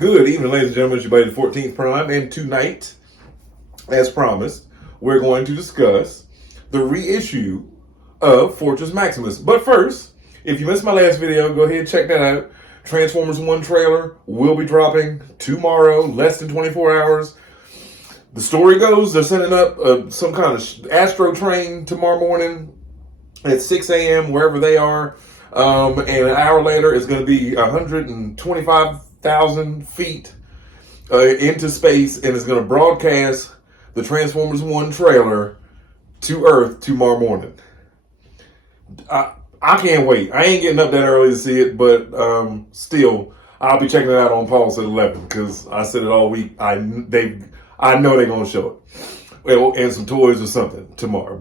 Good evening, ladies and gentlemen. It's your buddy, the 14th Prime, and tonight, as promised, we're going to discuss the reissue of Fortress Maximus. But first, if you missed my last video, go ahead and check that out. Transformers 1 trailer will be dropping tomorrow, less than 24 hours. The story goes, they're setting up some kind of astro train tomorrow morning at 6 a.m. wherever they are. And an hour later, it's going to be 125,000 feet into space, and it's going to broadcast the Transformers 1 trailer to Earth tomorrow morning. I can't wait. I ain't getting up that early to see it, but still, I'll be checking it out on Pulse at 11 because I said it all week. I know they're going to show it. Well, and some toys or something tomorrow.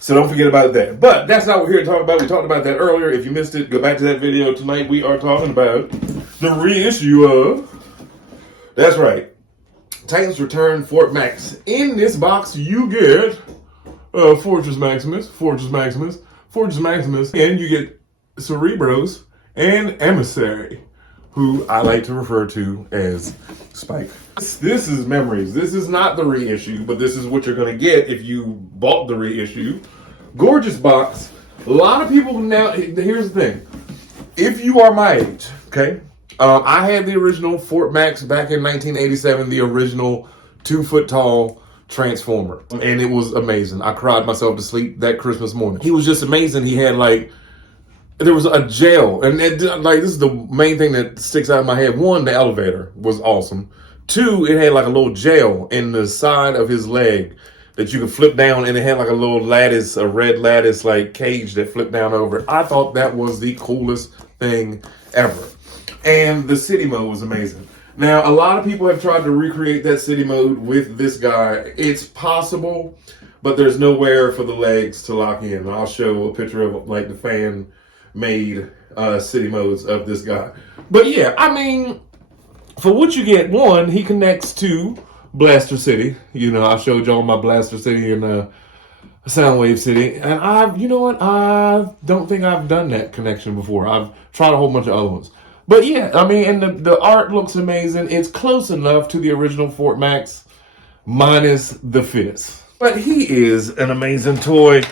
So don't forget about that. But that's not what we're here to talk about. We talked about that earlier. If you missed it, go back to that video. Tonight we are talking about the reissue of, that's right, Titans Return Fort Max. In this box you get Fortress Maximus, and you get Cerebros and Emissary, who I like to refer to as Spike. This is memories. This is not the reissue, but this is what you're going to get if you bought the reissue. Gorgeous box. A lot of people now, here's the thing. If you are my age, okay, I had the original Fort Max back in 1987, the original 2-foot tall Transformer, and it was amazing. I cried myself to sleep that Christmas morning. He was just amazing. He had there was a jail, and this is the main thing that sticks out in my head. One, the elevator was awesome. Two, it had a little jail in the side of his leg that you could flip down, and it had a little lattice, a red lattice cage that flipped down over. I thought that was the coolest thing ever. And the city mode was amazing. Now, a lot of people have tried to recreate that city mode with this guy. It's possible, but there's nowhere for the legs to lock in. I'll show a picture of the fan-made city modes of this guy. But yeah, I mean, for what you get, one, he connects to Blaster City. You know, I showed y'all my Blaster City and Soundwave City. And I don't think I've done that connection before. I've tried a whole bunch of other ones. But yeah, I mean, and the art looks amazing. It's close enough to the original Fort Max, minus the fist. But he is an amazing toy.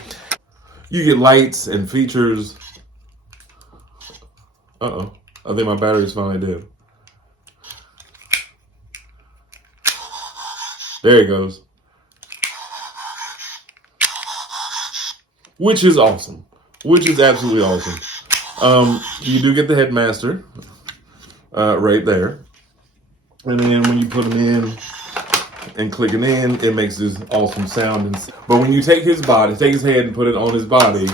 You get lights and features. I think my battery's finally dead. There he goes. Which is awesome. Which is absolutely awesome. You do get the headmaster right there. And then when you put him in and click it in, it makes this awesome sound. But when you take his head and put it on his body,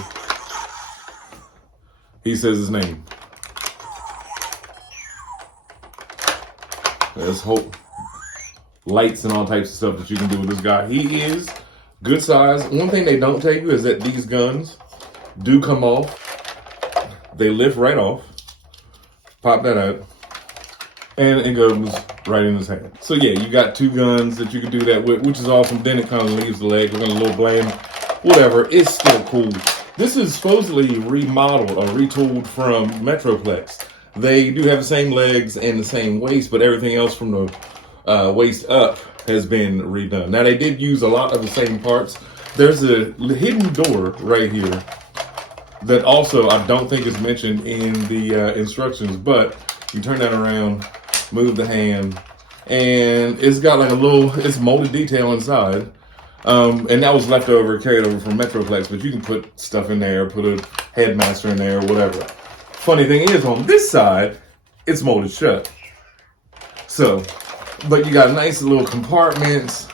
he says his name. There's hope. Lights and all types of stuff that you can do with this guy. He is good size. One thing they don't tell you is that these guns do come off. They lift right off. Pop that out. And it goes right in his hand. So yeah, you got two guns that you can do that with, which is awesome. Then it kind of leaves the leg looking a little bland. Whatever, it's still cool. This is supposedly remodeled or retooled from Metroplex. They do have the same legs and the same waist, but everything else from the waist up has been redone. Now they did use a lot of the same parts. There's a hidden door right here that also I don't think is mentioned in the instructions, but you turn that around, move the hand, and it's got it's molded detail inside. And that was carried over from Metroplex, but you can put stuff in there, put a headmaster in there, or whatever. Funny thing is, on this side, it's molded shut. So, but you got nice little compartments,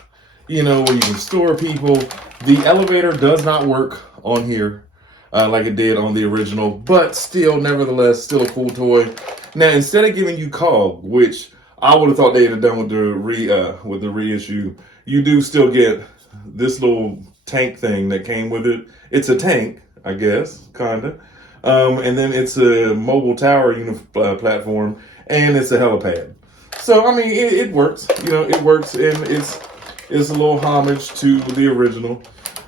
where you can store people. The elevator does not work on here like it did on the original, but nevertheless, still a cool toy. Now, instead of giving you cog, which I would have thought they'd have done with the reissue, you do still get this little tank thing that came with it. It's a tank, I guess, kinda. And then it's a mobile tower platform, and it's a helipad. So, I mean, it works. It works, and it's a little homage to the original.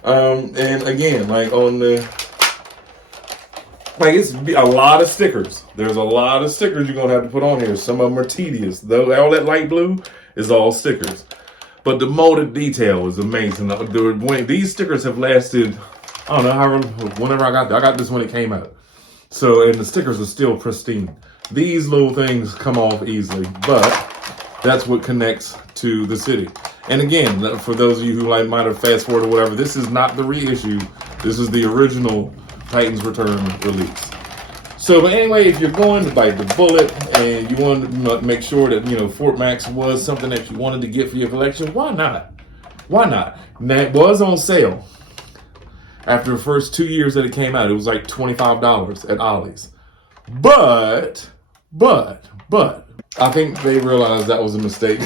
And again, on the Like, it's a lot of stickers. There's a lot of stickers you're gonna have to put on here. Some of them are tedious. Though all that light blue is all stickers. But the molded detail is amazing. These stickers have lasted, I don't know, whenever I got this when it came out. So, and the stickers are still pristine. These little things come off easily, but that's what connects to the city. And again, for those of you who might have fast forwarded or whatever, this is not the reissue. This is the original Titans Return release. So, but anyway, if you're going to bite the bullet and you want to make sure that, Fort Max was something that you wanted to get for your collection, why not? Why not? Now, it was on sale. After the first 2 years that it came out, it was like $25 at Ollie's. But, I think they realized that was a mistake.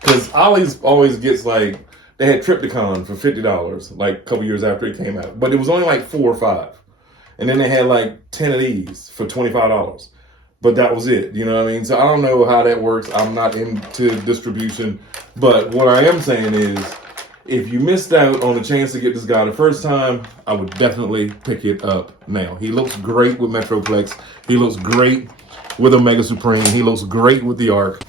Because Ollie's always gets they had Triptychon for $50, like a couple years after it came out. But it was only like 4 or 5. And then they had like 10 of these for $25. But that was it, you know what I mean? So I don't know how that works. I'm not into distribution. But what I am saying is, if you missed out on the chance to get this guy the first time, I would definitely pick it up now. He looks great with Metroplex. He looks great with Omega Supreme. He looks great with the Arc.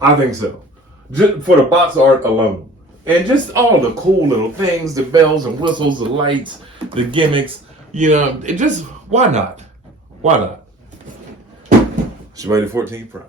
I think so. Just for the box art alone. And just all the cool little things, the bells and whistles, the lights, the gimmicks. Why not? Why not? It's rated 14 Pro.